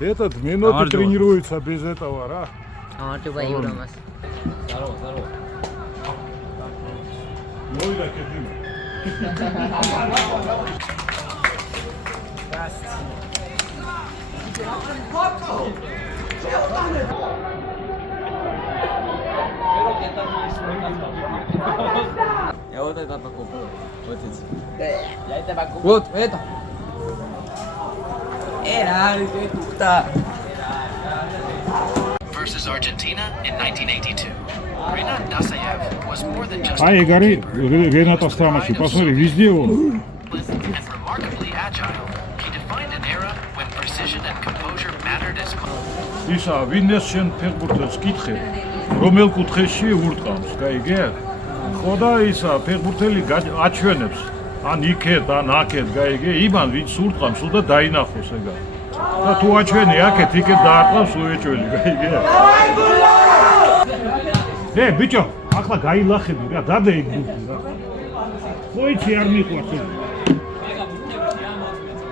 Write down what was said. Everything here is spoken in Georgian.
Этот минуты тренируется без этого, ра. გამარჯობა იურამას. Здорово. Ой, да, кეთილი. Я вот это покупаю. Вот эти. Я это покупаю. Вот это. Versus Argentina in 1982. Rinat Dasayev was more than just Ai, egari, Renata Stamashi, посмотри, везде он. and remarkably agile. He defined an era when precision and composure mattered as much. ისა, ვინეს შენ ფეხბურთელს კითხე, რომელ კუთხეში ურტყამს, გაიგე? ხო და ისა, ფეხბურთელი აჩვენებს, ან იქეთ, ან აქეთ, გაიგე? იმან ვინც ურტყამს, უნდა დაინახოს ეგა. და თუ აჩვენი აქეთ, იქეთ დაარტყამს უეჭველი, გაიგე? ბიჭო, ახლა გაილახები რა, დადე ეგ ბურთი რა. ხო იცი არ მიყვარს.